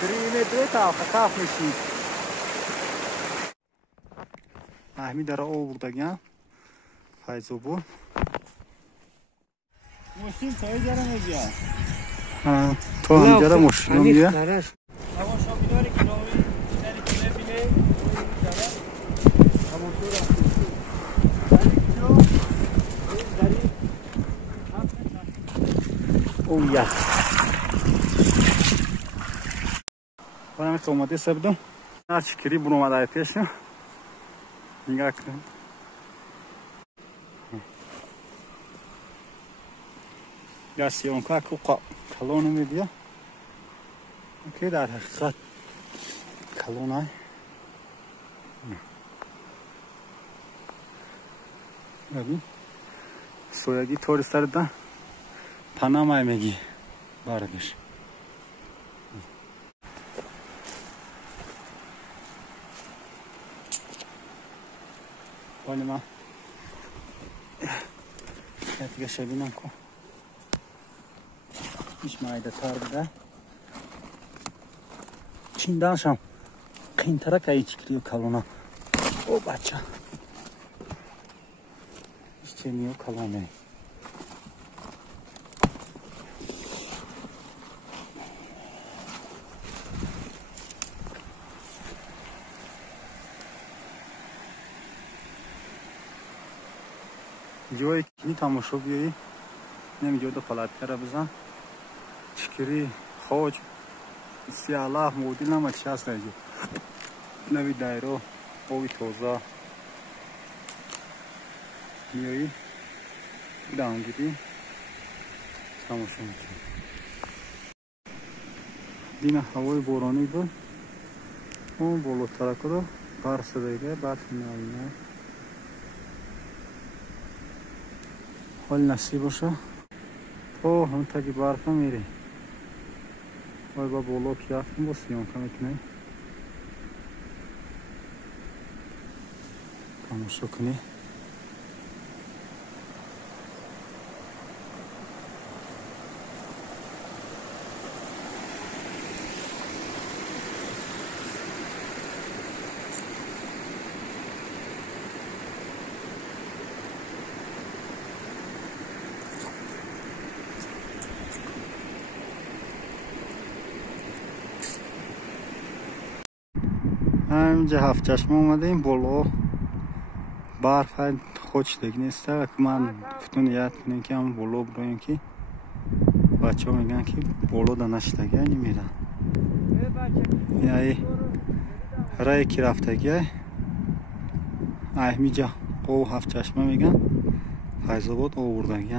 3 تا خطاف میشی. همین در آوردگم فیض‌آباد ماشین پای جره میگه. تو هم جره ماشین میگه. هوا شابیناری کناوی داری که ببینه اون جره همون تو رفتی او یا برام توماتی سبدم نچکری برو اومده پیش نگاه کن گاسی اون که کلون میدیا که در حقیقت کلون های ببین سویگی طوری سر دن پناه های میگی باردش ولی من دیگه شبینم کن هیچ مایده تر بده چین دانشم قین ترک ای چکلیو کلونا او بچه هیچ چینیو کلونه جایی که تماشا بیایی نمیگه دو پلات کرده بزن چکری خوج سیاله مودی نمید شست نجو نوی دایرو اوی توزا میایی دانگیدی تماشا میکنی دینا هوای بورانی بود اون بولو ترکو رو برس دیگه برف میایینه حال نصیب باشه او هم تاکی برف میری وای با بولو کیافتیم با سیان کنی تماشا کنی اینجا هفت چشمه اومدیم بالا برف خوش دیگه نیسته که من گفتون یاد کنیم که هم بالا برویم که بچه ها میگن که بالا دانشتگی نمیرن یعنی رای که رفتگی احمیجا او هفت چشمه میگن فیض‌آباد آوردگی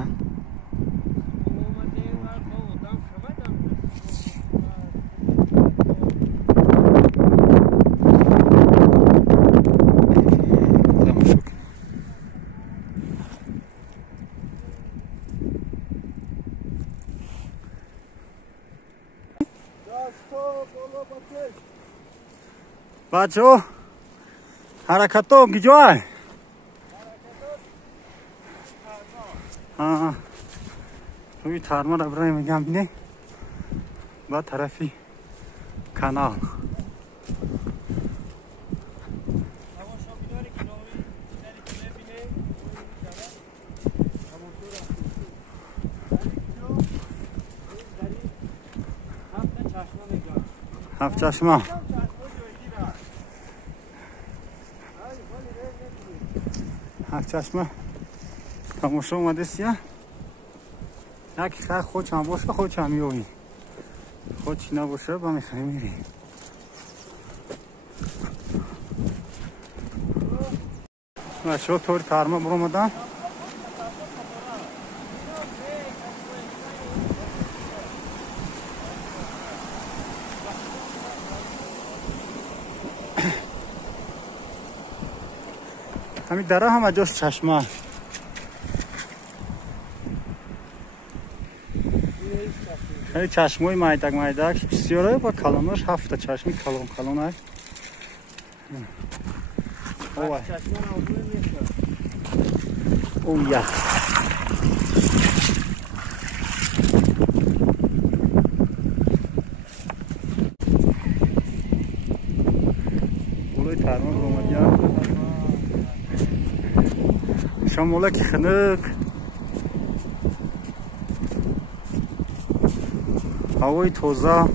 بچه ها حرکت ها گجای روی ترما را برای میگم بینه با طرفی کانال هفت چشمه هفت چشمه تماشا اومده سیاه یکی خیلی خود هم باشه خود هم میوی خود چی نباشه با میخوایی میری بچه ها طوری ترما برو مدن همین دره هم اجاز چشمه خیلی چشموی مایدک بسیاره با کلوناش هفته چشمی کلون های او یا بالای ترما اومد یا شمالا که خنق هوای تازه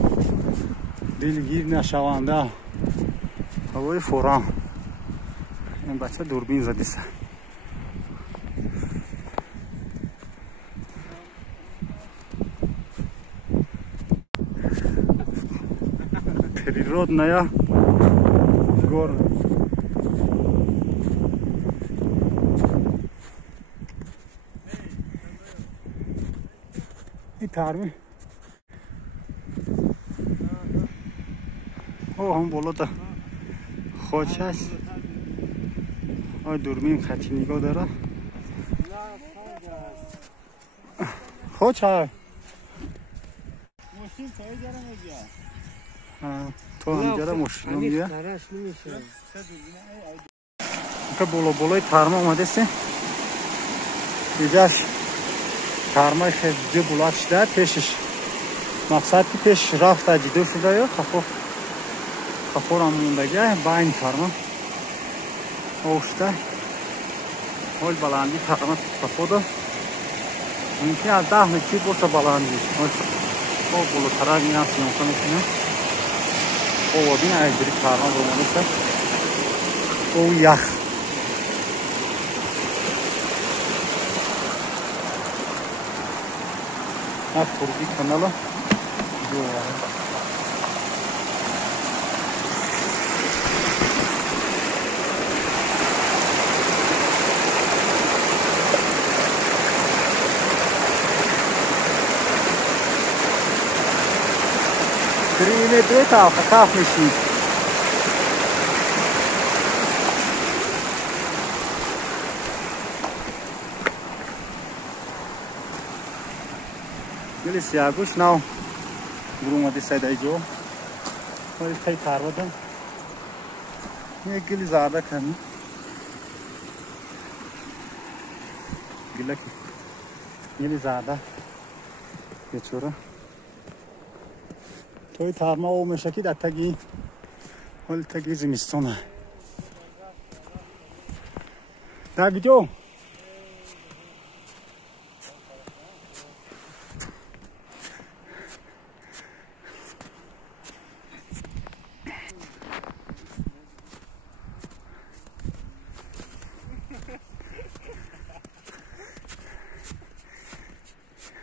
دلگیر نشونده هوای فوران این بچه دوربین زده سه природная гора. И тарми. О, هم بالا تا خاچ هست. دوربین خطی نگاه داره. خاچ ها. ماشین چای داره میگه. تو همجاره ماشین میگه. که بالای ترما اومده سه. اینجاش ترمای خیلی بلند شده پیشش. مقصد که پیش رفت جدو شده یا خفور هم موندگه با این ترما اوشته حال بلندی ترما خفوده ممکن از 10 متری باشه بلندی او بالاتر نیست ممکن کنه او ببین از بری ترما اومده سه او یخ از پردی کانالا Grine dreta verkauft mich nicht. Gelis ya guş now. Duruma decide aí jo. Olha kai tarvadan. Ne gili zada kan. Gilak. Gili zada. Geçora. توی ترما او میشه که در تگی حال تگی زمستانه در ویدیو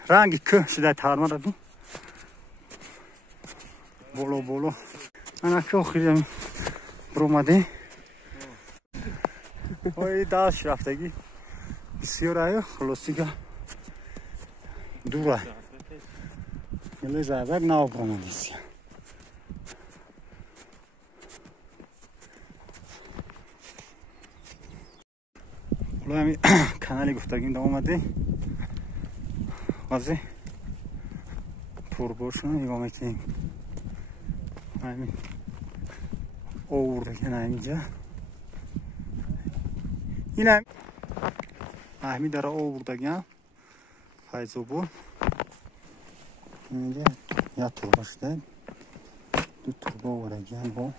رنگی که شده ترما رو بین بولو انا که آخری برامده وای داشت رفتگی بسیار آیا خلاصی که دوره یلی زربک نو برامده سیم حالا همی کانالی گفتگیم دام آمده واسه پرباشون نگاه میکنیم همین آورده کنه اینجا این همین داره آورده کنه فایزو بود اینجا یا تربا شده دو تربا آورده کنه با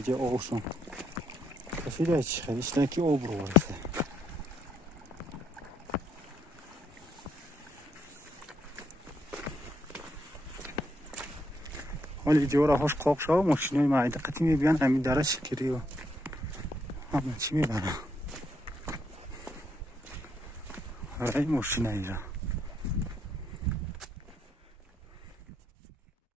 اینجا آوشون کفیده چی خیلیشتن که آب رو ورسه حالی جورا هاش قاق شد و ماشینای معدقتی میبین همین داره شکری و همه چی میبرن این ماشین اینجا